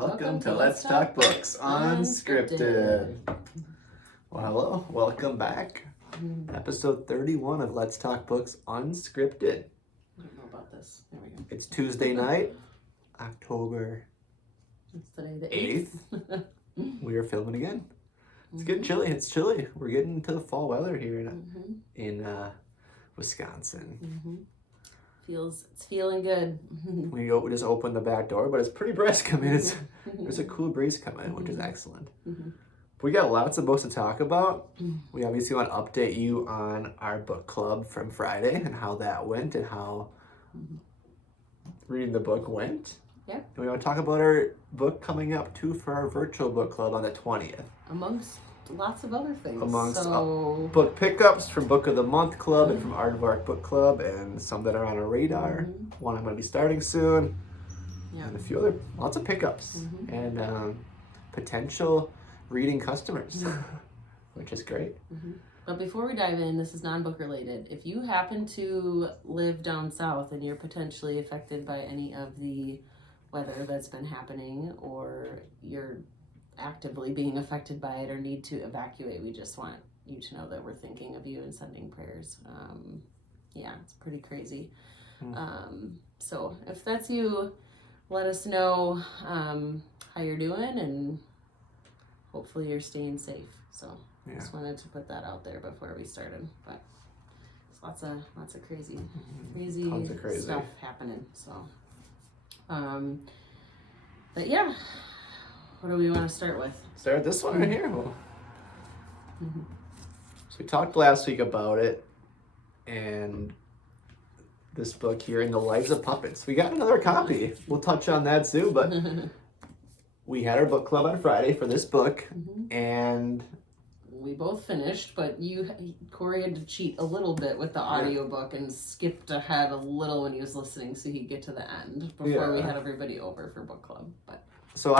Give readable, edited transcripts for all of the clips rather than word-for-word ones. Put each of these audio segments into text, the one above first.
Welcome to Let's Talk Books Unscripted. Well, hello, welcome back. Episode 31 of Let's Talk Books Unscripted. I don't know about this. There we go. It's Tuesday night, October It's today the 8th. We are filming again. It's getting chilly. It's chilly. We're getting into the fall weather here in Wisconsin. It's feeling good. We just opened the back door, but it's pretty brisk. I mean, there's a cool breeze coming, which is excellent. We got lots of books to talk about. We obviously want to update you on our book club from Friday and how that went and how reading the book went. Yeah. And we want to talk about our book coming up too for our virtual book club on the 20th. Amongst lots of other things. Amongst book pickups from Book of the Month Club and from Art of Art Book Club and some that are on our radar. One I'm going to be starting soon. Yeah. And a few other, lots of pickups and potential reading customers, which is great. But before we dive in, this is non-book related. If you happen to live down south and you're potentially affected by any of the weather that's been happening, or you're actively being affected by it or need to evacuate, we just want you to know that we're thinking of you and sending prayers. Yeah, it's pretty crazy. So if that's you, let us know how you're doing, and hopefully you're staying safe. So just wanted to put that out there before we started. But it's lots of crazy stuff happening. So but yeah, what do we want to start with? Start this one right here. So we talked last week about it, and this book here, In the Lives of Puppets. We got another copy. We'll touch on that too, but we had our book club on Friday for this book, and we both finished, but Corey had to cheat a little bit with the audiobook and skipped ahead a little when he was listening so he'd get to the end before we had everybody over for book club. But so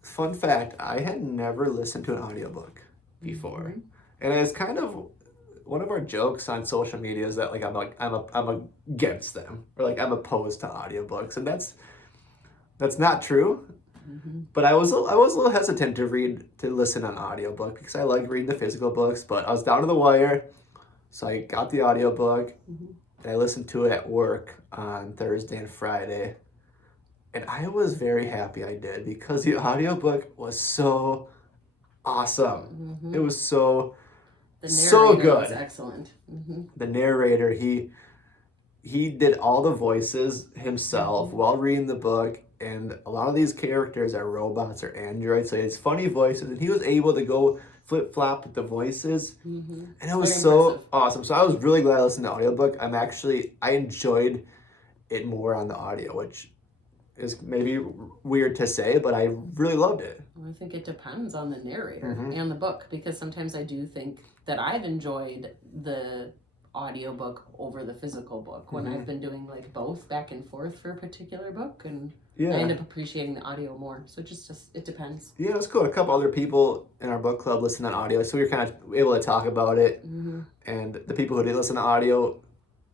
fun fact, I had never listened to an audiobook before. And it's kind of one of our jokes on social media is that I'm against them, or like I'm opposed to audiobooks, and that's not true. But I was a little hesitant to listen on audiobook because I like reading the physical books, but I was down to the wire, so I got the audiobook and I listened to it at work on Thursday and Friday. And I was very happy I did, because the audiobook was so awesome. It was so good. Was excellent. The narrator, he did all the voices himself while reading the book, and a lot of these characters are robots or androids, so it's funny voices, and he was able to go flip-flop with the voices, and it was so awesome. So I was really glad I listened to the audiobook. I enjoyed it more on the audio, which is maybe weird to say, but I really loved it. Well, I think it depends on the narrator and the book, because sometimes I do think that I've enjoyed the audiobook over the physical book when I've been doing like both back and forth for a particular book, and I end up appreciating the audio more. So it depends. Yeah, it was cool. A couple other people in our book club listened on audio, so we were kind of able to talk about it. And the people who did listen to audio,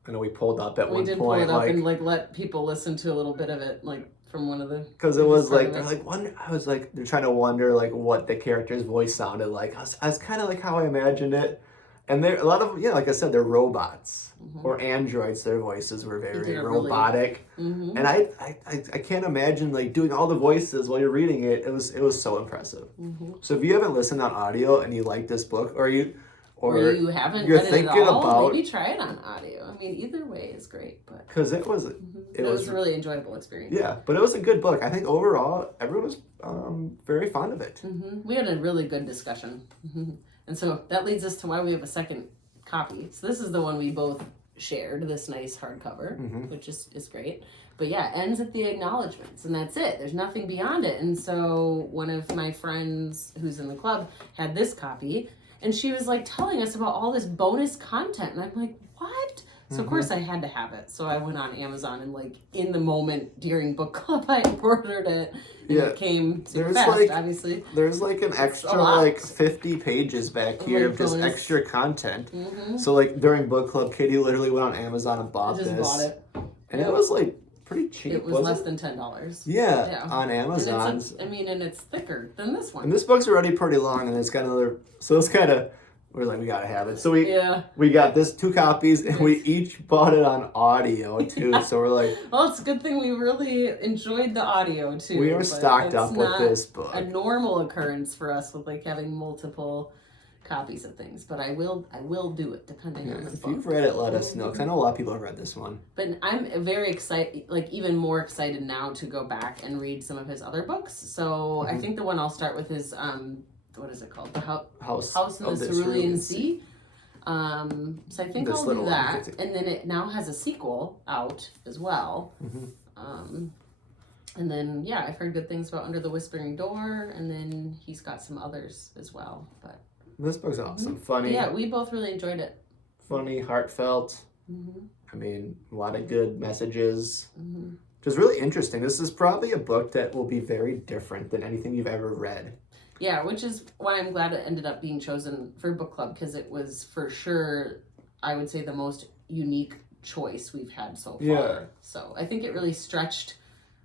I know we pulled up at one point. We did pull it up and let people listen to a little bit of it, like from one of the. Because it was like they're trying to wonder like what the character's voice sounded like. I was kind of like how I imagined it, and there a lot of like I said, they're robots or androids. Their voices were very robotic, and I can't imagine like doing all the voices while you're reading it. It was so impressive. So if you haven't listened on audio and you like this book, or you haven't read it at all, maybe try it on audio. I mean, either way is great, but because it was a really enjoyable experience. Yeah, but it was a good book. I think overall everyone was very fond of it. We had a really good discussion, and so that leads us to why we have a second copy. So this is the one we both shared, this nice hardcover, which is great. But yeah, ends at the acknowledgments, and that's it. There's nothing beyond it. And so one of my friends who's in the club had this copy. And she was like telling us about all this bonus content. And I'm like, what? So of course I had to have it. So I went on Amazon and like in the moment during book club, I ordered it. And it came super fast, obviously. There's like an extra like 50 pages back here of just extra content. So like during book club, Katie literally went on Amazon and bought this. Bought it. And it was like pretty cheap. It was less than $10. Yeah, on Amazon. And it's thicker than this one. And this book's already pretty long, and it's got another. So it's kind of. We're like, we gotta have it. So we got this 2 copies, and we each bought it on audio too. So we're like, well, it's a good thing we really enjoyed the audio too. We are stocked up with this book. A normal occurrence for us with like having multiple copies of things, but I will do it depending on the book. If you've read it, let us know, because I know a lot of people have read this one. But I'm very excited, like even more excited now to go back and read some of his other books. So I think the one I'll start with is what is it called? The House in the Cerulean Sea. So I think I'll do that, and then it now has a sequel out as well. And then I've heard good things about Under the Whispering Door, and then he's got some others as well. But this book's awesome, funny. Yeah, we both really enjoyed it. Funny, heartfelt. I mean, a lot of good messages. Which is really interesting. This is probably a book that will be very different than anything you've ever read. Yeah, which is why I'm glad it ended up being chosen for book club, because it was for sure, I would say, the most unique choice we've had so far. Yeah. So I think it really stretched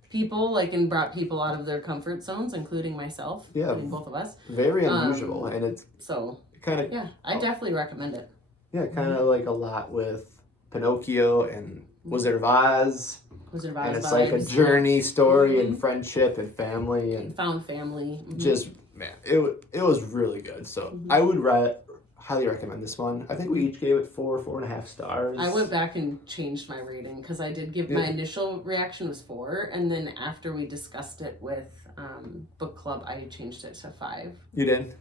people, like, and brought people out of their comfort zones, including myself. Yeah. I mean, both of us. Very unusual, and it's so kind of I definitely recommend it. Yeah, kind of like a lot with Pinocchio and Wizard of Oz. Wizard of Oz and it's vibes, like a journey story and friendship and family and found family. Just man, it was really good. So I would highly recommend this one. I think we each gave it 4.5 stars. I went back and changed my rating because I did give my initial reaction was 4, and then after we discussed it with book club, I changed it to 5. You did?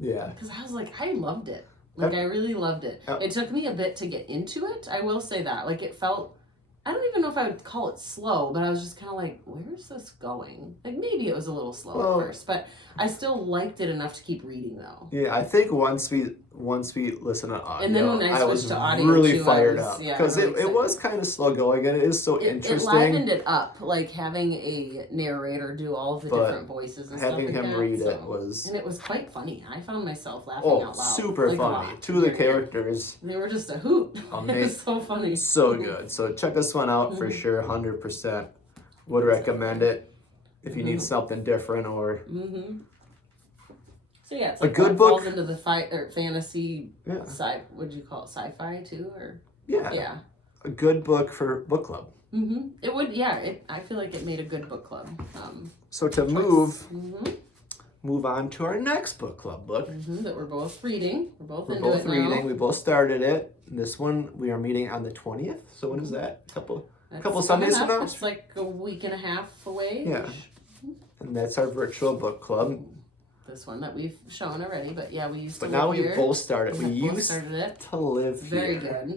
Yeah. Because I was like, I loved it. Like I really loved it. It took me a bit to get into it. I will say that. Like it felt. I don't even know if I would call it slow, but I was just kind of like, where is this going? Like, maybe it was a little slow at first, but I still liked it enough to keep reading, though. Yeah, I think once we listen to audio, and then when I switched to audio, really too, fired up because really it was kind of slow going, and it is so interesting. It livened it up, like having a narrator do all of the different voices and stuff. Having him read it was, and it was quite funny. I found myself laughing out loud. Super funny. 2 of the characters, they were just a hoot. Amazing. It was so funny, so good. So check this one out for sure. 100% would recommend it if you need something different or. So yeah, it's like a good book falls into the fantasy sci. Would you call it sci-fi too, or yeah, a good book for book club. It would I feel like it made a good book club. So to move on to our next book club book that we're both reading. We're both reading. Now. We both started it. This one we are meeting on the 20th. So when is that? Couple Sundays from now? It's like a week and a half away. Yeah. And that's our virtual book club. This one that we've shown already, but yeah, we used to. But now we here. both started. We used started it. to live Very here.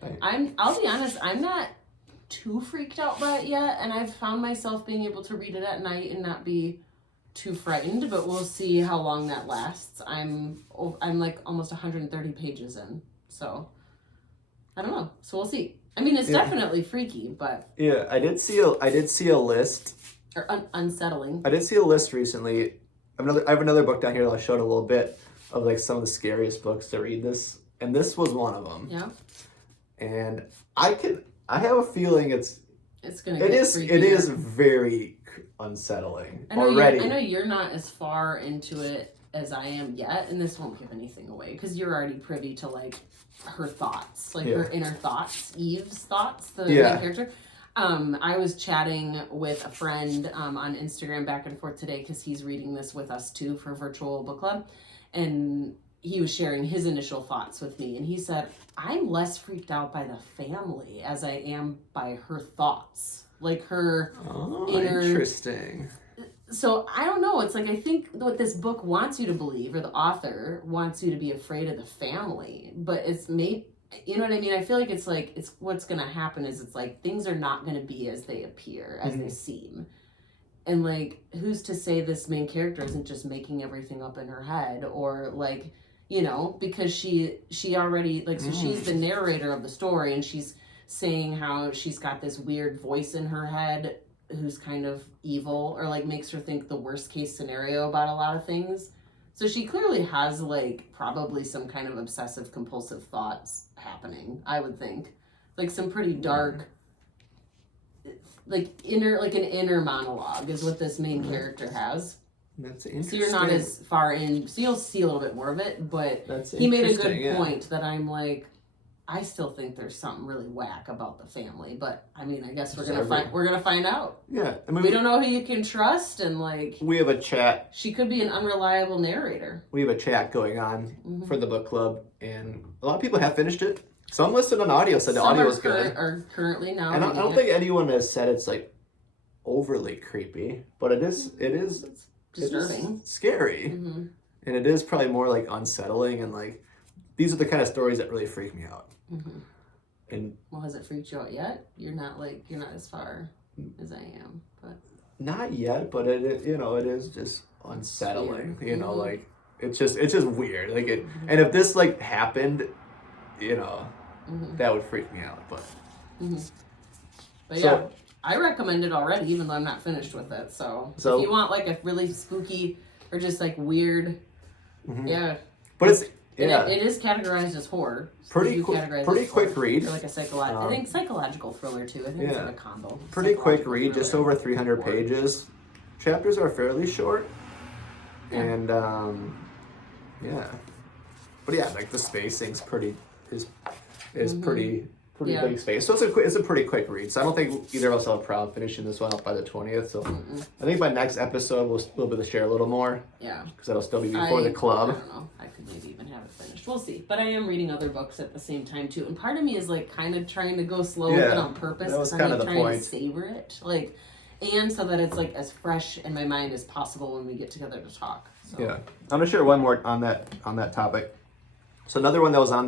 Good. I'll be honest. I'm not too freaked out by it yet, and I've found myself being able to read it at night and not be too frightened. But we'll see how long that lasts. I'm like almost 130 pages in, so I don't know. So we'll see. I mean, it's definitely freaky, but I did see a list. Or unsettling. I did see a list recently. I have another book down here that I showed a little bit of like some of the scariest books to read this, and this was one of them. Yeah. And I have a feeling it freakier. is very unsettling already. I know you're not as far into it as I am yet, and this won't give anything away because you're already privy to like her thoughts, like her inner thoughts, Eve's thoughts, the main character. I was chatting with a friend on Instagram back and forth today because he's reading this with us too for virtual book club, and he was sharing his initial thoughts with me, and he said, I'm less freaked out by the family as I am by her thoughts, like her inner. Interesting. So I don't know. It's like I think what this book wants you to believe, or the author wants you to be afraid of the family, but it's maybe. You know what I mean? I feel like it's what's going to happen is it's like things are not going to be as they appear, as they seem. And like, who's to say this main character isn't just making everything up in her head, or like, you know, because she already like, so she's the narrator of the story, and she's saying how she's got this weird voice in her head who's kind of evil, or like makes her think the worst case scenario about a lot of things. So she clearly has like probably some kind of obsessive compulsive thoughts happening, I would think. Like some pretty dark like an inner monologue is what this main character has. That's interesting. So you're not as far in, so you'll see a little bit more of it, but That's he made a good interesting, point that I'm like, I still think there's something really whack about the family, but I mean, I guess we're gonna find out. Yeah, I mean, we don't know who you can trust, and like we have a chat. She could be an unreliable narrator. We have a chat going on for the book club, and a lot of people have finished it. Some listed on audio said the audio was good. Are currently now. And I don't think anyone has said it's like overly creepy, but it is disturbing, it is scary, and it is probably more like unsettling, and like these are the kind of stories that really freak me out. And well, has it freaked you out yet? You're not as far as I am, but not yet. But it is just unsettling. You know, like it's just weird. Like it, and if this like happened, that would freak me out. But yeah, I recommend it already, even though I'm not finished with it. So if you want like a really spooky or just like weird, yeah. But it is categorized as horror. So pretty quick read. Or like a I think psychological thriller too. I think it's like a combo. Pretty quick read, just over 300 pages. Chapters are fairly short, and but yeah, like the spacing's pretty big space. So it's a pretty quick read. So I don't think either of us will have a problem finishing this one up by the 20th. So I think by next episode we'll be able to share a little more. Yeah. Because that'll still be before the club. I don't know. I could maybe even have it finished. We'll see. But I am reading other books at the same time too. And part of me is like kind of trying to go slow with it on purpose. That was kind of the trying point. To savor it. Like, and so that it's like as fresh in my mind as possible when we get together to talk. So. Yeah. I'm gonna share one more on that topic. So another one that was on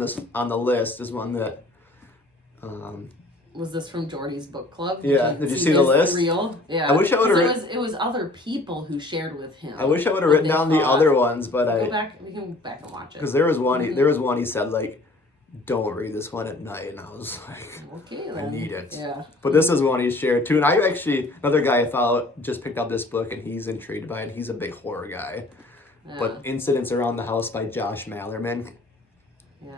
the list is one that was this from Jordy's book club? Yeah. Did you see the list? Real? Yeah. I wish I would have. It was other people who shared with him. I wish I would have written down the other ones, but we can go back and watch it. Because there was one he said like, don't read this one at night, and I was like, okay, then. I need it. Yeah. But this is one he shared too, and I actually another guy I follow just picked up this book, and he's intrigued by it. He's a big horror guy. Yeah. But Incidents Around the House by Josh Malerman. Yeah.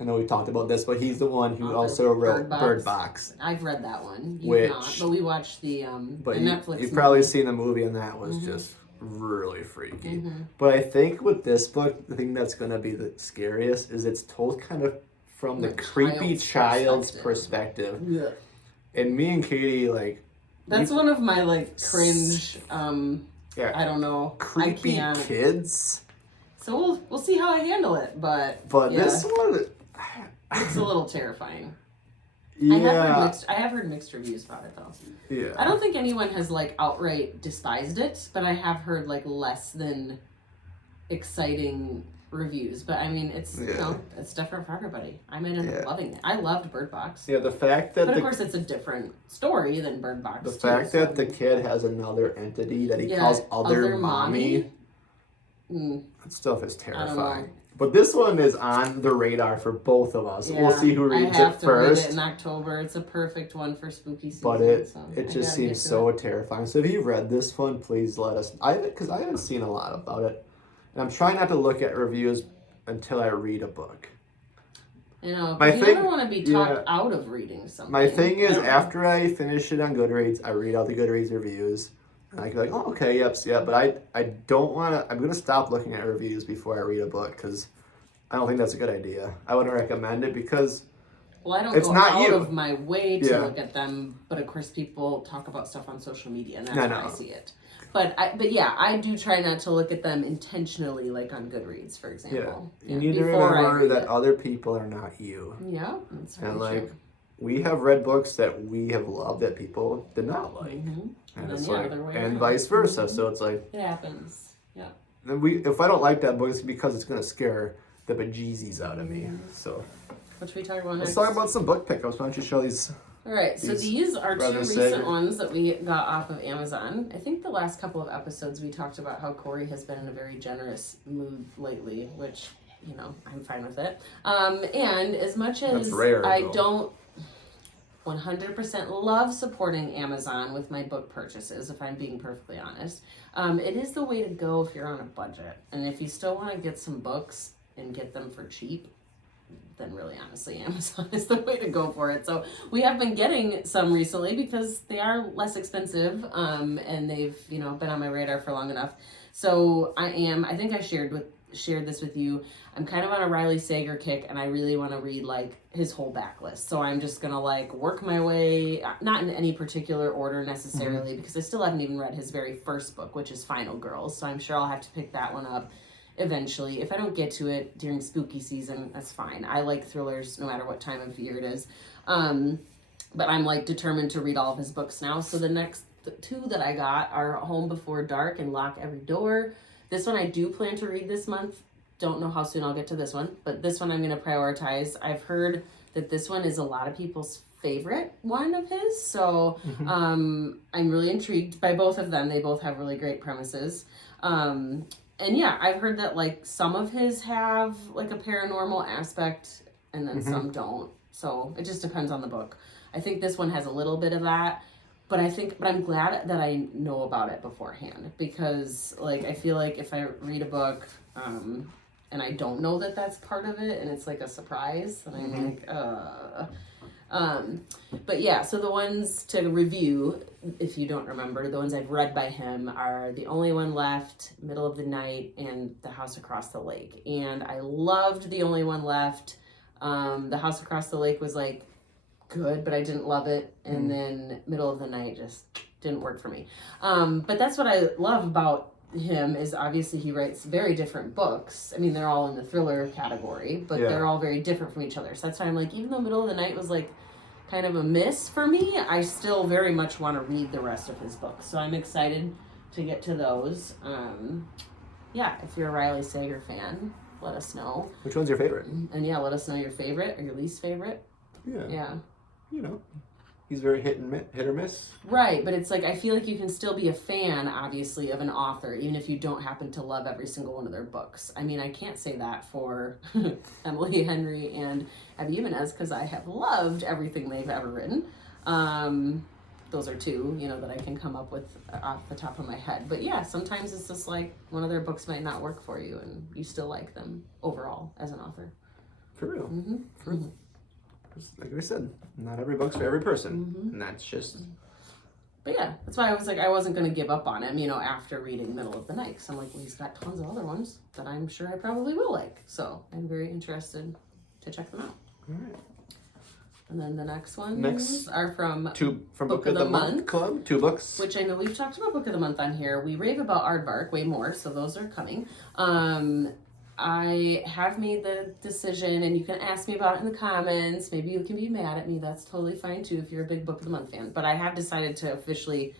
I know we talked about this, but he's the one who also wrote Bird Box. I've read that one. You've not, but we watched the Netflix. You've probably seen the movie, and that was just really freaky. But I think with this book, the thing that's going to be the scariest is it's told kind of from the creepy child's perspective. Yeah. And me and Katie, like... That's one of my, like, cringe, I don't know. Creepy kids. So we'll see how I handle it, but this one... It's a little terrifying. Yeah. I have heard mixed reviews about it, though. Yeah. I don't think anyone has, like, outright despised it, but I have heard, like, less than exciting reviews. But, I mean, it's, it's different for everybody. I might end up loving it. I loved Bird Box. Yeah, the fact that... But, of course, it's a different story than Bird Box, The fact that the kid has another entity that he calls other mommy. That stuff is terrifying. But this one is on the radar for both of us. Yeah, we'll see who reads it first. I have to read it in October. It's a perfect one for spooky season. But it just seems so terrifying. So if you've read this one, please let us... Because I haven't seen a lot about it. And I'm trying not to look at reviews until I read a book. You know, but you never want to be talked out of reading something. My thing is, after I finish it on Goodreads, I read all the Goodreads reviews. And I can be like, oh, okay, yep. But I don't want to... I'm going to stop looking at reviews before I read a book because I don't think that's a good idea. I wouldn't recommend it because I don't go out of my way to look at them. But, of course, people talk about stuff on social media, and that's where I see it. But I do try not to look at them intentionally, like on Goodreads, for example. Yeah. You need to remember that other people are not you. Yeah, that's very true. We have read books that we have loved that people did not like. And it's and vice versa. So it's like... It happens. Yeah. Then if I don't like that book, it's because it's going to scare the bejeezies out of me. So... What should we talk about next? Let's talk about some book pickups. Why don't you show these... All right, so these are two recent ones that we got off of Amazon. I think the last couple of episodes we talked about how Corey has been in a very generous mood lately, which, I'm fine with it. And as much as I don't 100% love supporting Amazon with my book purchases, if I'm being perfectly honest, it is the way to go if you're on a budget. And if you still want to get some books and get them for cheap, then really honestly Amazon is the way to go for it. So we have been getting some recently because they are less expensive, and they've, you know, been on my radar for long enough. So I think I shared this with you. I'm kind of on a Riley Sager kick, and I really want to read like his whole backlist. So I'm just gonna like work my way, not in any particular order necessarily, because I still haven't even read his very first book, which is Final Girls. So I'm sure I'll have to pick that one up eventually. If I don't get to it during spooky season, that's fine. I like thrillers no matter what time of year it is. But I'm like determined to read all of his books now. So the next two that I got are Home Before Dark and Lock Every Door. This one I do plan to read this month. Don't know how soon I'll get to this one, but this one I'm going to prioritize. I've heard that this one is a lot of people's favorite one of his, so I'm really intrigued by both of them. They both have really great premises. And yeah, I've heard that like some of his have like a paranormal aspect and then some don't. So it just depends on the book. I think this one has a little bit of that. But I'm glad that I know about it beforehand, because like I feel like if I read a book and I don't know that that's part of it and it's like a surprise, and I'm like, But yeah, so the ones to review, if you don't remember, the ones I've read by him are The Only One Left, Middle of the Night, and The House Across the Lake. And I loved The Only One Left. The House Across the Lake was like good, but I didn't love it, and then Middle of the Night just didn't work for me. But that's what I love about him, is obviously he writes very different books. I mean, they're all in the thriller category, but they're all very different from each other. So that's why I'm like, even though Middle of the Night was like kind of a miss for me, I still very much want to read the rest of his books. So I'm excited to get to those. Yeah, if you're a Riley Sager fan, let us know. Which one's your favorite? And yeah, let us know your favorite or your least favorite. Yeah. You know, he's very hit or miss. Right, but it's like I feel like you can still be a fan, obviously, of an author, even if you don't happen to love every single one of their books. I mean, I can't say that for Emily Henry and Abby Jimenez, because I have loved everything they've ever written. Those are two, you know, that I can come up with off the top of my head. But yeah, sometimes it's just like one of their books might not work for you, and you still like them overall as an author. For real. For real. Like I said, not every book's for every person, and that's just. But yeah, that's why I was like, I wasn't going to give up on him, you know, after reading Middle of the Night. Because I'm like, well, he's got tons of other ones that I'm sure I probably will like. So I'm very interested to check them out. All right. And then the next ones are from Book of the Month Club, 2 books. Which I know we've talked about Book of the Month on here. We rave about Aardvark way more, so those are coming. I have made the decision, and you can ask me about it in the comments. Maybe you can be mad at me. That's totally fine too if you're a big Book of the Month fan. But I have decided to officially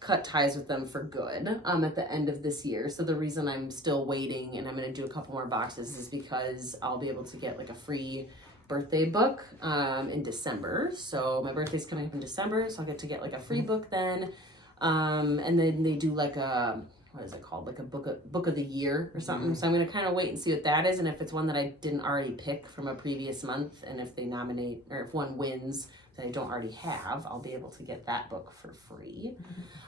cut ties with them for good at the end of this year. So the reason I'm still waiting and I'm going to do a couple more boxes is because I'll be able to get like a free birthday book in December. So my birthday's coming up in December, so I'll get to get like a free book then. And then they do like a, what is it called? Like a book of the year or something. So I'm going to kind of wait and see what that is. And if it's one that I didn't already pick from a previous month, and if they nominate, or if one wins that I don't already have, I'll be able to get that book for free.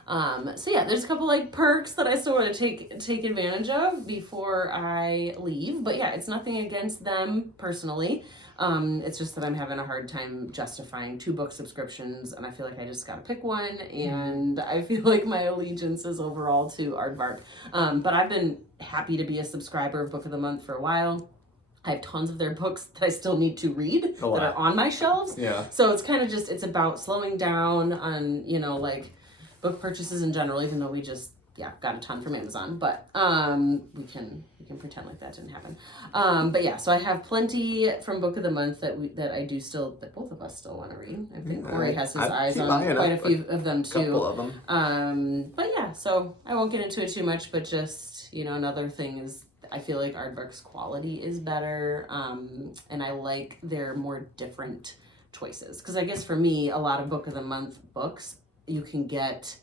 So yeah, there's a couple like perks that I still want to take advantage of before I leave. But yeah, it's nothing against them personally. It's just that I'm having a hard time justifying 2 book subscriptions, and I feel like I just gotta pick one, and I feel like my allegiance is overall to Aardvark. But I've been happy to be a subscriber of Book of the Month for a while. I have tons of their books that I still need to read that are on my shelves. Yeah. So it's kind of just, it's about slowing down on, you know, like book purchases in general, even though we just, got a ton from Amazon, but we can pretend like that didn't happen. But yeah, so I have plenty from Book of the Month that both of us still want to read. I think Corey has his eyes on quite a few of them too. Couple of them. But yeah, so I won't get into it too much, but just, you know, another thing is I feel like Aardvark's quality is better, and I like their more different choices. Because I guess for me, a lot of Book of the Month books you can get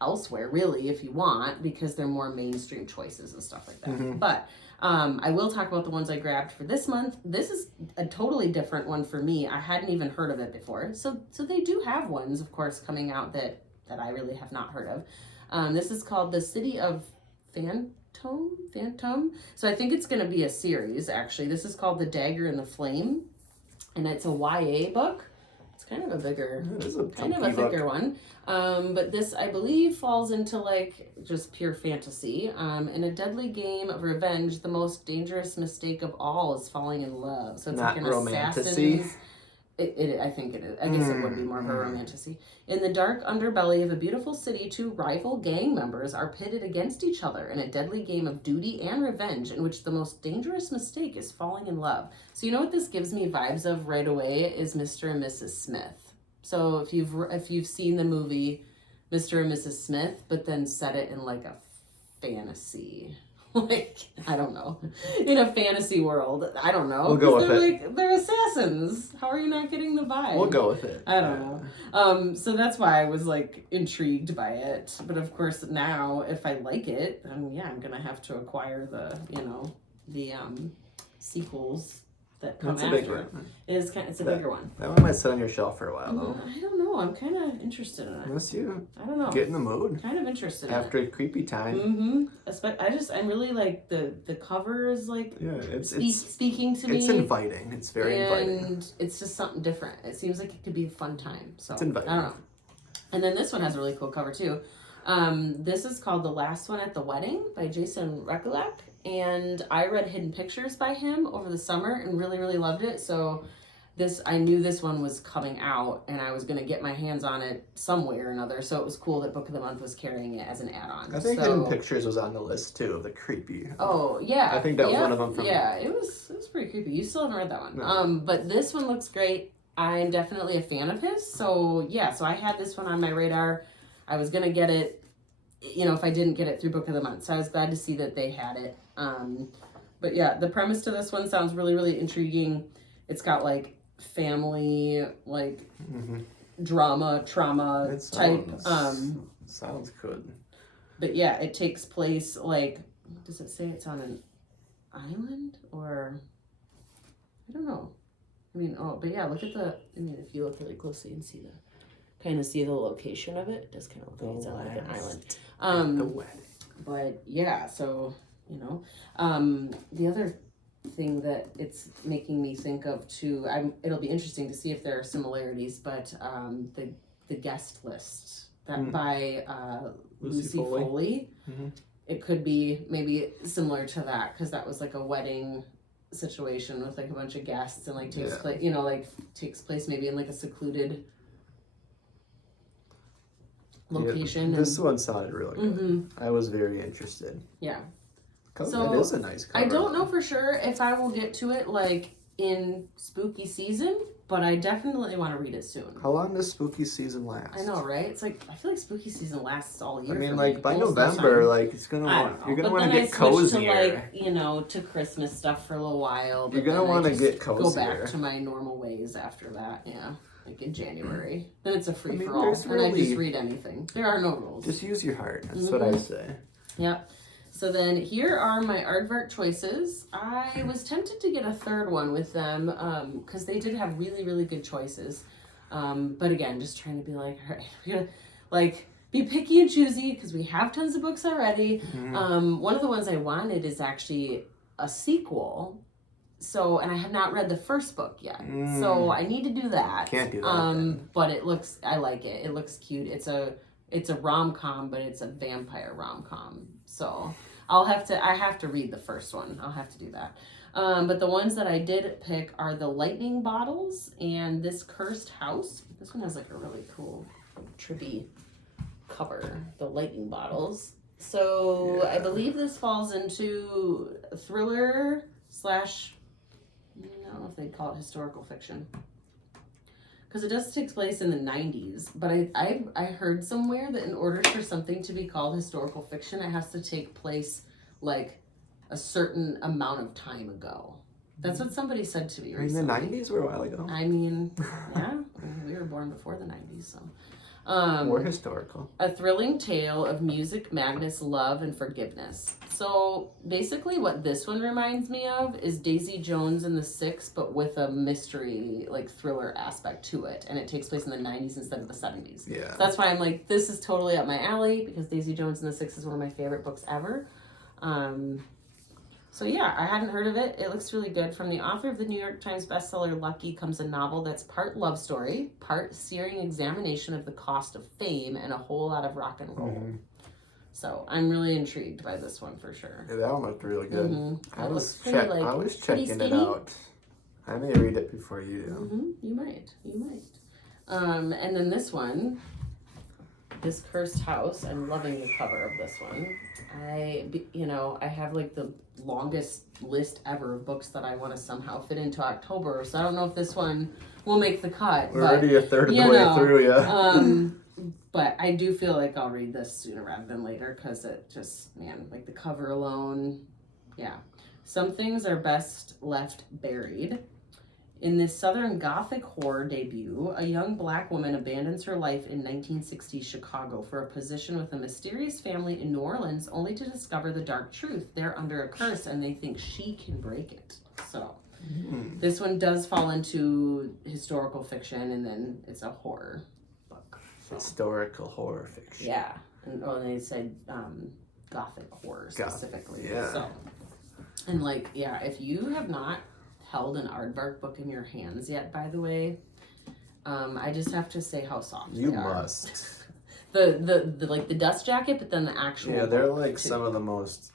elsewhere really if you want, because they're more mainstream choices and stuff like that. But I will talk about the ones I grabbed for this month. This is a totally different one for me. I hadn't even heard of it before, so they do have ones, of course, coming out that I really have not heard of. This is called The City of Phantom. So I think it's going to be a series, actually. This is called The Dagger and the Flame, and it's a YA book. It's kind of a bigger, kind of a thicker one. But this, I believe, falls into like just pure fantasy. In a deadly game of revenge, the most dangerous mistake of all is falling in love. So it's not like an romantasy. assassin's. I think it is. I guess it would be more of a romantasy. In the dark underbelly of a beautiful city, two rival gang members are pitted against each other in a deadly game of duty and revenge in which the most dangerous mistake is falling in love. So you know what this gives me vibes of right away is Mr. and Mrs. Smith. So if you've seen the movie Mr. and Mrs. Smith, but then set it in like a fantasy. Like, I don't know. In a fantasy world. I don't know. We'll go with it. Like, they're assassins. How are you not getting the vibe? We'll go with it. I don't know. So that's why I was like intrigued by it. But of course now if I like it, then yeah, I'm gonna have to acquire the sequels that come That's after. a big one. It's a bigger one. That one might sit on your shelf for a while though. I don't know. I'm kind of interested in it. Unless you I don't know. get in the mood. Kind of interested After in it. a creepy time. I'm really like the cover is like it's speaking to me. It's inviting. It's very inviting. And it's just something different. It seems like it could be a fun time. So It's inviting. I don't know. And then this one has a really cool cover too. This is called The Last One at the Wedding by Jason Rekulak. And I read Hidden Pictures by him over the summer and really, really loved it. So I knew this one was coming out and I was going to get my hands on it somewhere or another. So it was cool that Book of the Month was carrying it as an add-on. I think Hidden Pictures was on the list too of the creepy. Oh, yeah. I think that was one of them. Yeah, it was pretty creepy. You still haven't read that one. No. But this one looks great. I'm definitely a fan of his. So yeah, so I had this one on my radar. I was going to get it, if I didn't get it through Book of the Month. So I was glad to see that they had it. But yeah, the premise to this one sounds really, really intriguing. It's got like family, like drama, trauma type. Sounds good. But yeah, it takes place like, does it say it's on an island or, I don't know. But yeah, look at if you look really closely and see the location of it, it does kind of look like it's on like an island. The wedding. But yeah, so, the other thing that it's making me think of too, it'll be interesting to see if there are similarities, but the guest list that by Lucy Foley. It could be maybe similar to that because that was like a wedding situation with like a bunch of guests and like takes place maybe in like a secluded location. This one sounded really good. I was very interested. Yeah. So it is a nice cover. I don't know for sure if I will get to it like in spooky season, but I definitely want to read it soon. How long does spooky season last? I know, right? It's like I feel like spooky season lasts all year. By November, like you're gonna want to get cozier. To like, to Christmas stuff for a little while. You're gonna want to get cozier. Go back to my normal ways after that. Yeah, like in January. Then it's a free for all, and I just read anything. There are no rules. Just use your heart. That's what I say. Yep. So then here are my aardvark choices. I was tempted to get a third one with them because they did have really, really good choices. But again, just trying to be like, all right, we're going to like be picky and choosy because we have tons of books already. One of the ones I wanted is actually a sequel. So, and I have not read the first book yet. So I need to do that. Can't do that. But I like it. It looks cute. It's a rom-com, but it's a vampire rom-com. So I have to read the first one. I'll have to do that. But the ones that I did pick are the Lightning Bottles and this Cursed House. This one has like a really cool trippy cover, the Lightning Bottles. So I believe this falls into thriller / I don't know if they'd call it historical fiction. Because it does take place in the 90s, but I heard somewhere that in order for something to be called historical fiction, it has to take place like a certain amount of time ago. That's what somebody said to me recently. The 90s were a while ago. Yeah, we were born before the 90s, so. We're historical. A thrilling tale of music, madness, love, and forgiveness. So basically what this one reminds me of is Daisy Jones and the Six, but with a mystery, like thriller aspect to it. And it takes place in the 90s instead of the 70s. Yeah. So that's why I'm like, this is totally up my alley because Daisy Jones and the Six is one of my favorite books ever. So yeah, I hadn't heard of it. It looks really good. From the author of the New York Times bestseller Lucky comes a novel that's part love story, part searing examination of the cost of fame, and a whole lot of rock and roll. Mm-hmm. So I'm really intrigued by this one for sure. Yeah, that one looked really good. Mm-hmm. I was checking it out. I may read it before you do. Mm-hmm. You might. And then this one, This Cursed House. I'm loving the cover of this one. I have like the longest list ever of books that I want to somehow fit into October. So I don't know if this one will make the cut. We're already a third of the way through, yeah. But I do feel like I'll read this sooner rather than later because it just, like the cover alone, yeah. Some things are best left buried. In this Southern Gothic horror debut, a young black woman abandons her life in 1960s Chicago for a position with a mysterious family in New Orleans, only to discover the dark truth. They're under a curse and they think she can break it. So this one does fall into historical fiction, and then it's a horror book. So. Historical horror fiction. Yeah. And they said Gothic horror specifically. Yeah. So, and if you have not held an aardvark book in your hands yet, by the way, I just have to say how soft you they are. must. the dust jacket, but then the actual they're book, like too. some of the most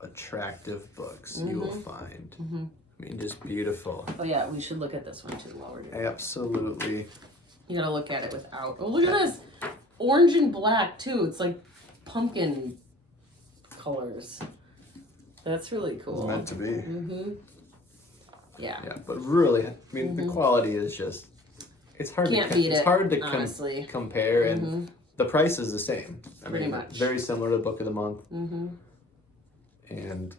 attractive books you will find. I mean, just beautiful. Oh yeah, we should look at this one too while we're doing it. Absolutely. You gotta look at it without. Oh, look at this, orange and black too. It's like pumpkin colors. That's really cool. It's meant to be. Yeah. Yeah, but really, I mean, the quality is just, it's hard Can't to beat it's it, hard to honestly. compare, and the price is the same. Pretty much. Very similar to Book of the Month. And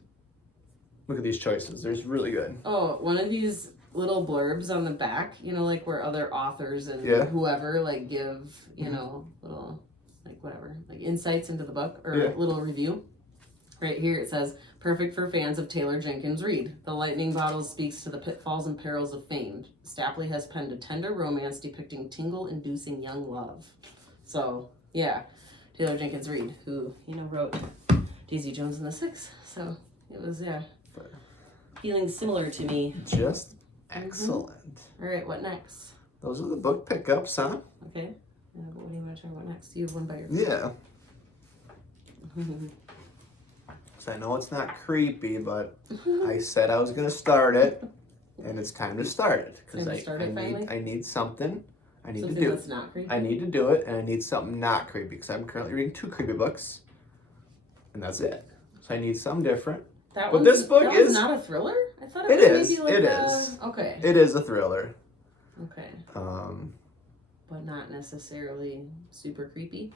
look at these choices. There's really good. Oh, one of these little blurbs on the back, like where other authors and whoever give, little whatever, insights into the book or little review. Right here it says, perfect for fans of Taylor Jenkins Reid. The Lightning Bottle speaks to the pitfalls and perils of fame. Stapley has penned a tender romance depicting tingle-inducing young love. So, yeah, Taylor Jenkins Reid, who, wrote Daisy Jones and the Six. So, it was, feeling similar to me. Just excellent. All right, what next? Those are the book pickups, huh? Okay. What do you want to talk about next? You have one by your Yeah. I know it's not creepy, but I said I was going to start it, and it's time to start it. Because I need something. I need to do it. Not creepy? I need to do it, and I need something not creepy, because I'm currently reading 2 creepy books, and that's it. So I need something different. This book is not a thriller? I thought it was maybe like it is. Okay. It is a thriller. Okay. But not necessarily super creepy.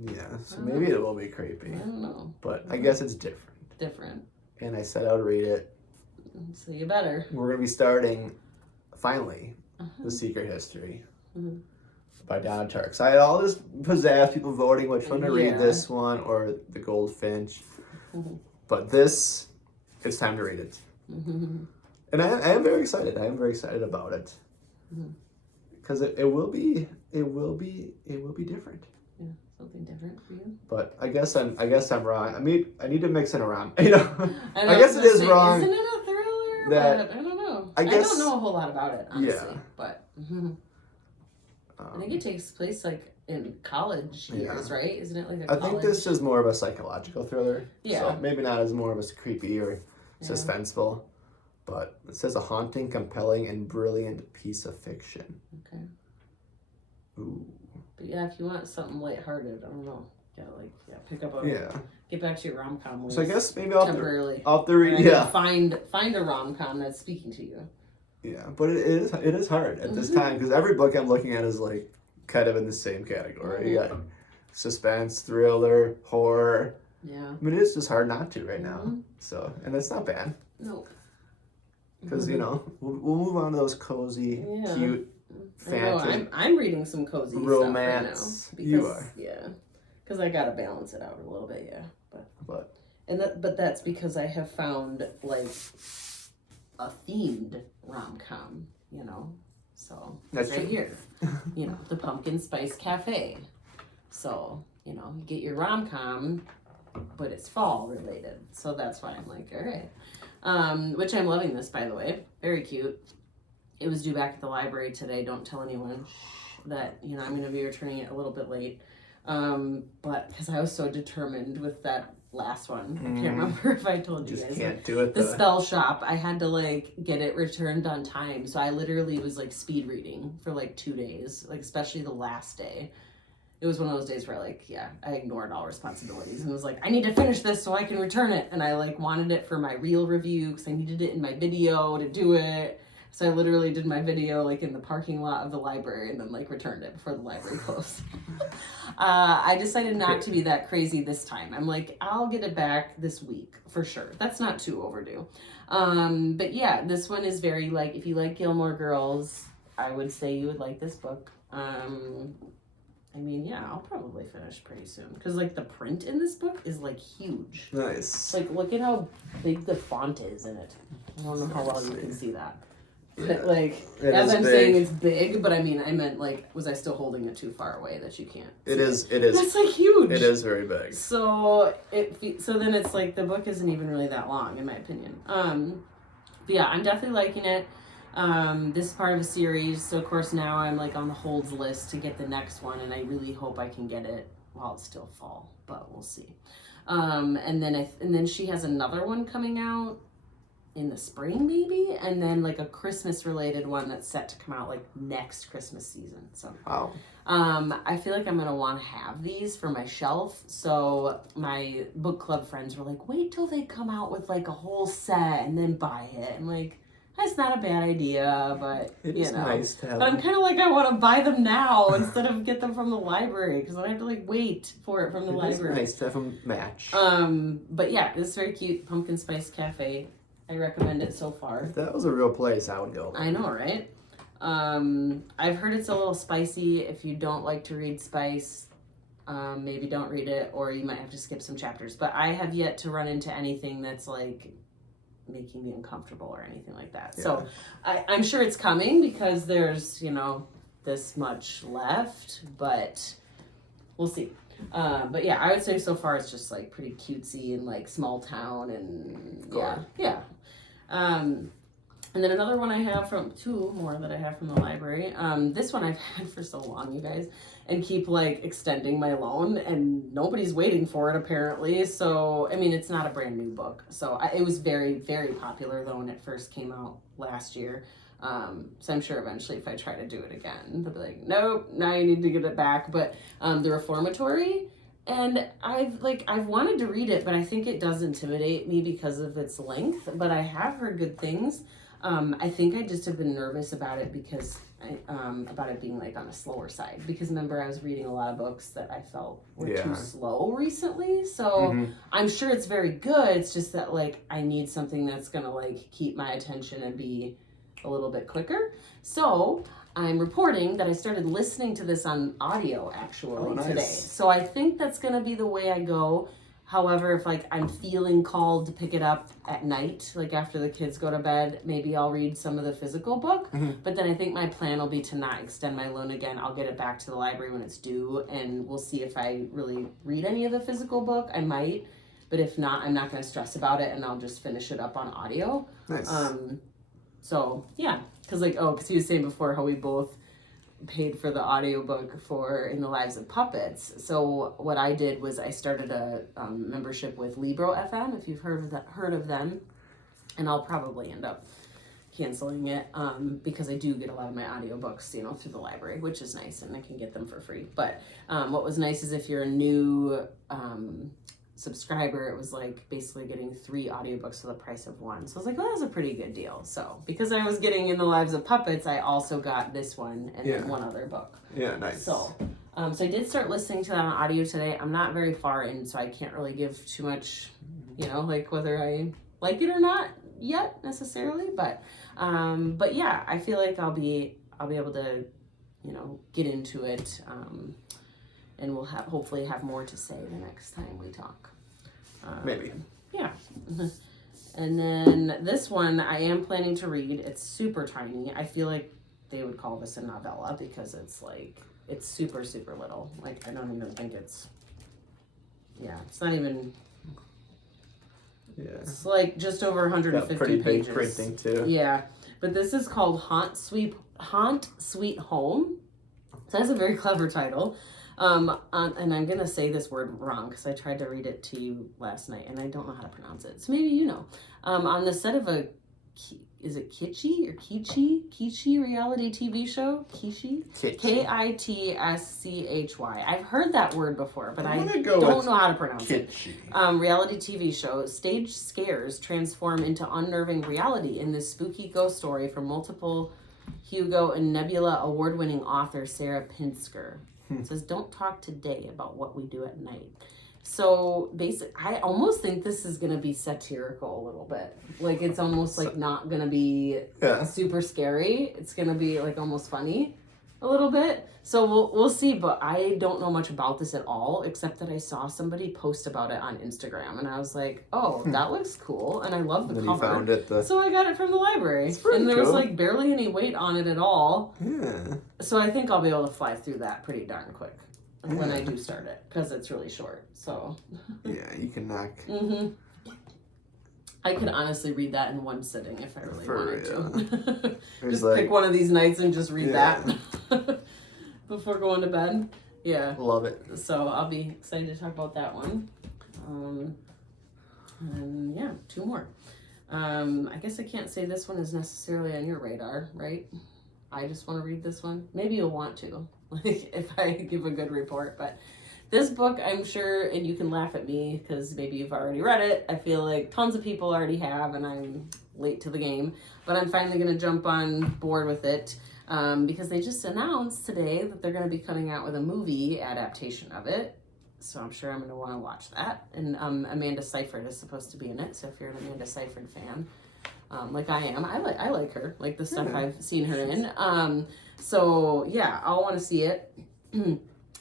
Yeah, so maybe it will be creepy. I don't know. But I guess it's different. And I set out to read it. So you better. We're going to be starting, finally, The Secret History by Donna Tartt. So I had all this pizzazz, people voting which one to read, this one or The Goldfinch. But it's time to read it. And I am very excited. I am very excited about it. Because it will be different. Yeah, something different for you. But I guess I'm wrong. I mean, I need to mix it around. I guess it is wrong. Isn't it a thriller? That I don't know. I don't know a whole lot about it, honestly. Yeah. But I think it takes place in college years, right? Isn't it like a college? I think this is more of a psychological thriller. Yeah. So maybe not as more of a creepy or suspenseful. But it says a haunting, compelling, and brilliant piece of fiction. Okay. Ooh. But yeah, if you want something lighthearted, I don't know. Pick up a get back to your rom-com list. So I guess maybe I'll temporarily. I'll have to read. Find a rom-com that's speaking to you. Yeah, but it is hard at this time because every book I'm looking at is kind of in the same category. You got suspense, thriller, horror. Yeah. I mean, it's just hard not to right now. So, and that's not bad. No. Because we'll move on to those cozy, cute, fantasy. I'm reading some cozy romance. Stuff right now. You are. Yeah. Because I gotta balance it out a little bit. Yeah. But but that's because I have found a themed rom-com. So that's right true. here. The Pumpkin Spice Cafe. So you get your rom-com but it's fall related. So that's why I'm like, all right. Which I'm loving this, by the way. Very cute. It was due back at the library today. Don't tell anyone that, you know, I'm going to be returning it a little bit late. But because I was so determined with that last one. I can't remember if I told you guys. Just can't do it. The spell shop, I had to like get it returned on time. So I literally was like speed reading for like 2 days, like especially the last day. It was one of those days where like, yeah, I ignored all responsibilities and was like, I need to finish this so I can return it. And I like wanted it for my reel review because I needed it in my video to do it. So I literally did my video like in the parking lot of the library and then like returned it before the library closed. I decided not to be that crazy this time. I'm like, I'll get it back this week for sure. That's not too overdue. But yeah, this one is very like, if you like Gilmore Girls, I would say you would like this book. I mean, yeah, I'll probably finish pretty soon. Because, like, the print in this book is, like, huge. Nice. Like, look at how big the font is in it. I don't know how well you can see that. Yeah. But, like, as I'm saying it's big, but I mean, I meant, like, was I still holding it too far away that you can't? It is. It's, like, huge. It is very big. So, so then it's, like, the book isn't even really that long, in my opinion. But, yeah, I'm definitely liking it. This is part of a series, so of course now I'm like on the holds list to get the next one, and I really hope I can get it while it's still fall, but we'll see. And then she has another one coming out in the spring maybe, and then like a Christmas related one that's set to come out like next Christmas season. So wow. I feel like I'm gonna want to have these for my shelf. So my book club friends were like, wait till they come out with like a whole set and then buy it. And like, that's not a bad idea, but it is nice to have. But I'm kind of like, I want to buy them now instead of get them from the library because I have to like wait for it from the library. It's nice to have them match. But yeah, this is very cute. Pumpkin Spice Cafe. I recommend it so far. If that was a real place, I would go there. I know, right? I've heard it's a little spicy. If you don't like to read spice, maybe don't read it, or you might have to skip some chapters. But I have yet to run into anything that's like making me uncomfortable or anything like that. Yeah. So I'm sure it's coming because there's, you know, this much left, but we'll see. But yeah, I would say so far it's just like pretty cutesy and like small town and yeah. And then another one I have two more that I have from the library. This one I've had for so long, you guys, and keep like extending my loan, and nobody's waiting for it apparently. So, I mean, it's not a brand new book. So it was very, very popular though when it first came out last year. So I'm sure eventually if I try to do it again, they'll be like, nope, now you need to get it back. But The Reformatory, and I've wanted to read it, but I think it does intimidate me because of its length, but I have heard good things. I think I just have been nervous about it because about it being like on a slower side, because remember I was reading a lot of books that I felt were too slow recently. So I'm sure it's very good. It's just that like I need something that's gonna like keep my attention and be a little bit quicker. So I'm reporting that I started listening to this on audio actually today. So I think that's gonna be the way I go. However, if like I'm feeling called to pick it up at night, like after the kids go to bed, maybe I'll read some of the physical book. But then I think my plan will be to not extend my loan again. I'll get it back to the library when it's due, and we'll see if I really read any of the physical book. I might, but if not, I'm not going to stress about it, and I'll just finish it up on audio. Nice. So yeah, because he was saying before how we both paid for the audiobook for In the Lives of Puppets. So what I did was I started a membership with Libro FM, if you've heard of them, and I'll probably end up canceling it because I do get a lot of my audiobooks, you know, through the library, which is nice, and I can get them for free. But what was nice is if you're a new subscriber, it was like basically getting 3 audiobooks for the price of 1. So I was like, well, that was a pretty good deal. So because I was getting In the Lives of Puppets, I also got this one and then one other book. Yeah, nice. So I did start listening to that on audio today. I'm not very far in, so I can't really give too much, you know, like whether I like it or not yet necessarily. But yeah, I feel like I'll be able to, you know, get into it. And we'll hopefully have more to say the next time we talk. Maybe. Yeah. And then this one I am planning to read. It's super tiny. I feel like they would call this a novella because it's like, it's super, super little. Like, I don't even think it's not even Yeah. It's like just over 150 Got pretty pages. big printing too. Yeah, but this is called Haunt Sweet Home. So that's a very clever title. And I'm gonna say this word wrong because I tried to read it to you last night and I don't know how to pronounce it. So maybe you know. On the set of a, is it Kichi or Kichi reality TV show? Kichi? Kitschy. I've heard that word before, but I don't know how to pronounce it. Reality TV show. Stage scares transform into unnerving reality in this spooky ghost story from multiple Hugo and Nebula award-winning author Sarah Pinsker. It says, don't talk today about what we do at night. So I almost think this is going to be satirical a little bit. Like it's almost like not going to be super scary. It's going to be like almost funny a little bit. So we'll see, but I don't know much about this at all, except that I saw somebody post about it on Instagram and I was like, oh, that looks cool. And I love the cover. You found it. So I got it from the library. And there was like barely any weight on it at all. Yeah. So I think I'll be able to fly through that pretty darn quick when I do start it, because it's really short. So yeah, you can knock. I could honestly read that in one sitting if I really wanted to. Just like, pick one of these nights and just read that before going to bed. Yeah. Love it. So I'll be excited to talk about that one. And yeah, 2 more. I guess I can't say this one is necessarily on your radar, right? I just want to read this one. Maybe you'll want to, like if I give a good report, but this book, I'm sure, and you can laugh at me because maybe you've already read it. I feel like tons of people already have, and I'm late to the game. But I'm finally going to jump on board with it because they just announced today that they're going to be coming out with a movie adaptation of it. So I'm sure I'm going to want to watch that. And Amanda Seyfried is supposed to be in it. So if you're an Amanda Seyfried fan, like I am, I like her, like the stuff I've seen her in. So yeah, I'll want to see it.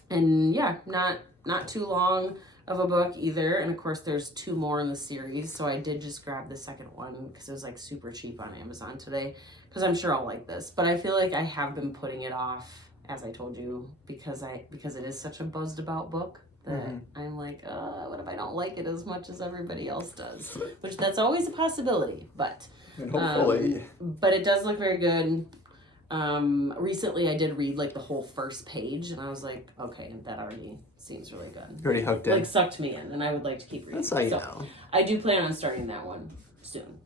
And yeah, not too long of a book either. And of course there's 2 more in the series. So I did just grab the second one because it was like super cheap on Amazon today, because I'm sure I'll like this. But I feel like I have been putting it off, as I told you, because it is such a buzzed about book that I'm like, what if I don't like it as much as everybody else does? Which that's always a possibility, but hopefully. But it does look very good. Recently I did read like the whole first page and I was like, okay, that already seems really good. You already hooked in. Like sucked me in, and I would like to keep reading. That's how you know. I do plan on starting that one soon.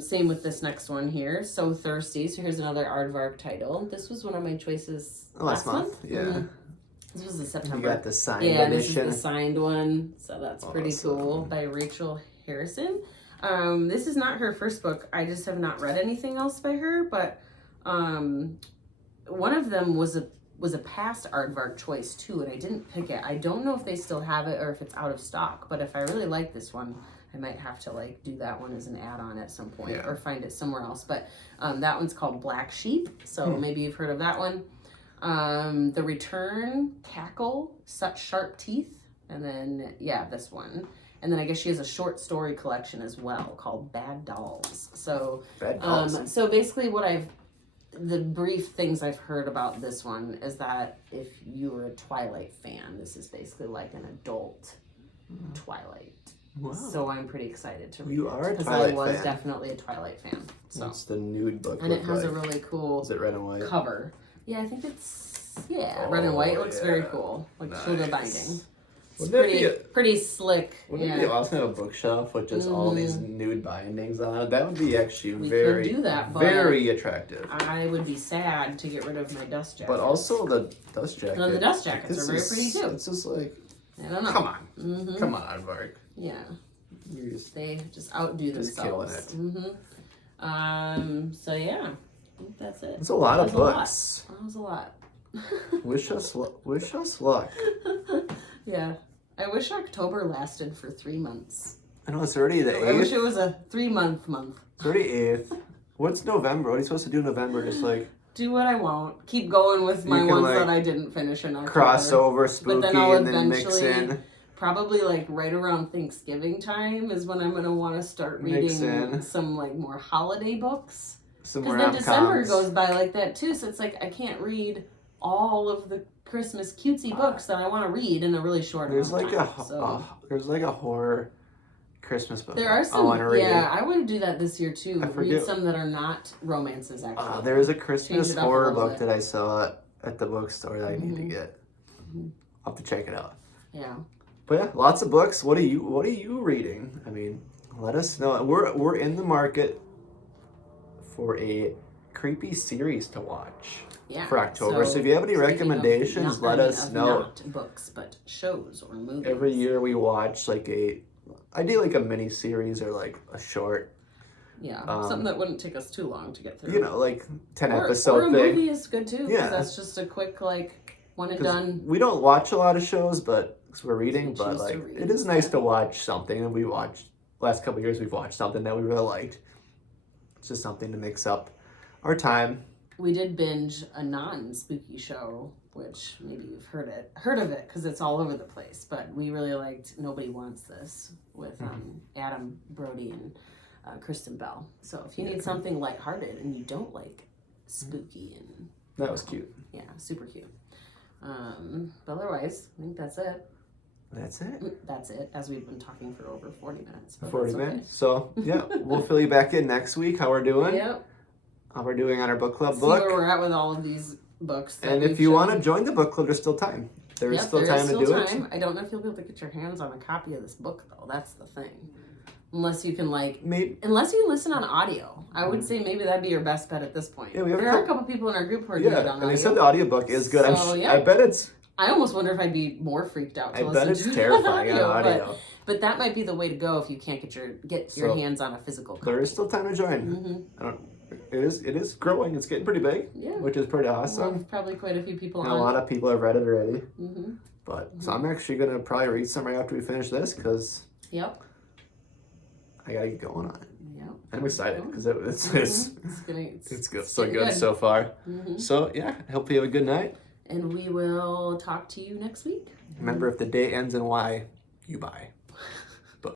Same with this next one here, So Thirsty. So here's another aardvark title. This was one of my choices last month. Yeah. This was in September. You got the signed edition. This is the signed one. So that's pretty cool, by Rachel Harrison. This is not her first book. I just have not read anything else by her, but one of them was a past aardvark choice too, and I didn't pick it. I don't know if they still have it or if it's out of stock, but if I really like this one, I might have to like do that one as an add-on at some point or find it somewhere else. But that one's called Black Sheep, so maybe you've heard of that one. The Return, Cackle, Such Sharp Teeth, and then this one. And then I guess she has a short story collection as well called Bad Dolls. So so basically the brief things I've heard about this one is that if you were a Twilight fan, this is basically like an adult Twilight. Wow. So I'm pretty excited to read it. You are a Twilight fan. Because I was definitely a Twilight fan. So. What's the nude book and it has a really cool is it red and white? Cover. Yeah, I think it's red and white. It looks very cool. Like sugar binding. It's pretty slick. Wouldn't it be awesome to have a bookshelf with just all these nude bindings on it? That would be actually very attractive. I would be sad to get rid of my dust jacket. But also the dust jacket. No, the dust jackets are very pretty too. It's just like, I don't know. Come on. Come on, Aardvark. Yeah. They just outdo themselves. Just killing it. So yeah, I think that's it. It's a lot of books. That was a lot. Wish us luck. Yeah. I wish October lasted for 3 months. I know, it's already the 8th. I wish it was a 3-month month. It's already 8th. What's November? What are you supposed to do in November? Just like... Do what I want. Keep going with my ones that I didn't finish in October. Crossover, spooky, but then I'll and then mix in. Probably like right around Thanksgiving time is when I'm going to want to start reading some like more holiday books. Because then December goes by like that too. So it's like I can't read all of the Christmas cutesy books that I want to read in a really short amount of time. There's like a horror Christmas book. There are I want to some, read. yeah, I want to do that this year too. I Read forget- some that are not romances, actually. There is a Change Christmas it up a horror little book bit. that I saw at the bookstore that I need to Mhm. get. Mhm. I'll have to check it out. Yeah. But yeah, lots of books. What are you reading? I mean, let us know. We're in the market for a creepy series to watch Yeah. for October. So if you have any speaking recommendations, of let us know. Not books, but shows or movies. Every year we watch like I do like a mini series or like a short, Yeah, something that wouldn't take us too long to get through. you know, like 10 or episode a thing. movie is good too. 'Cause Yeah. that's just a quick one and 'Cause done. we don't watch a lot of shows, but 'cause we're reading. We But choose to like, read, it is nice yeah. to watch something. And we watched last couple of years. We've watched something that we really liked. It's just something to mix up our time. We did binge a non-spooky show, which maybe you've heard of it because it's all over the place. But we really liked Nobody Wants This with Adam Brody and Kristen Bell. So if you need something lighthearted and you don't like spooky and That was cute. yeah, super cute. But otherwise, I think that's it. That's it. That's it. As we've been talking for over 40 minutes. But 40 that's okay. minutes. So yeah, we'll fill you back in next week. How we're doing? Yep. How we're doing on our book club See book. where we're at with all of these books. that And we've if you want to shown. join the book club, there's still time. There's Yep, still there time is to still do time. it. I don't know if you'll be able to get your hands on a copy of this book though. That's the thing. Unless you can Maybe. unless you listen on audio. I would say maybe that'd be your best bet at this point. Yeah, we have there are a couple people in our group who are doing it Yeah, on and audio. they said the audiobook is good. So, yeah. I bet it's. I almost wonder if I'd be more freaked out to I listen bet it's to it terrifying on but- audio. But that might be the way to go if you can't get your So, hands on a physical copy. There is still time to join. Mm-hmm. I don't. It is growing. It's getting pretty big, Yeah. which is pretty We'll awesome. have probably quite a few people And on. a lot of people have read it already. Mm-hmm. But so I'm actually gonna probably read some right after we finish this because Yep. I gotta get going on it. Yep. I'm excited because it's It's good, so getting good so far. Mm-hmm. So yeah, I hope you have a good night. And we will talk to you next week. Remember, if the day ends in Y, you buy.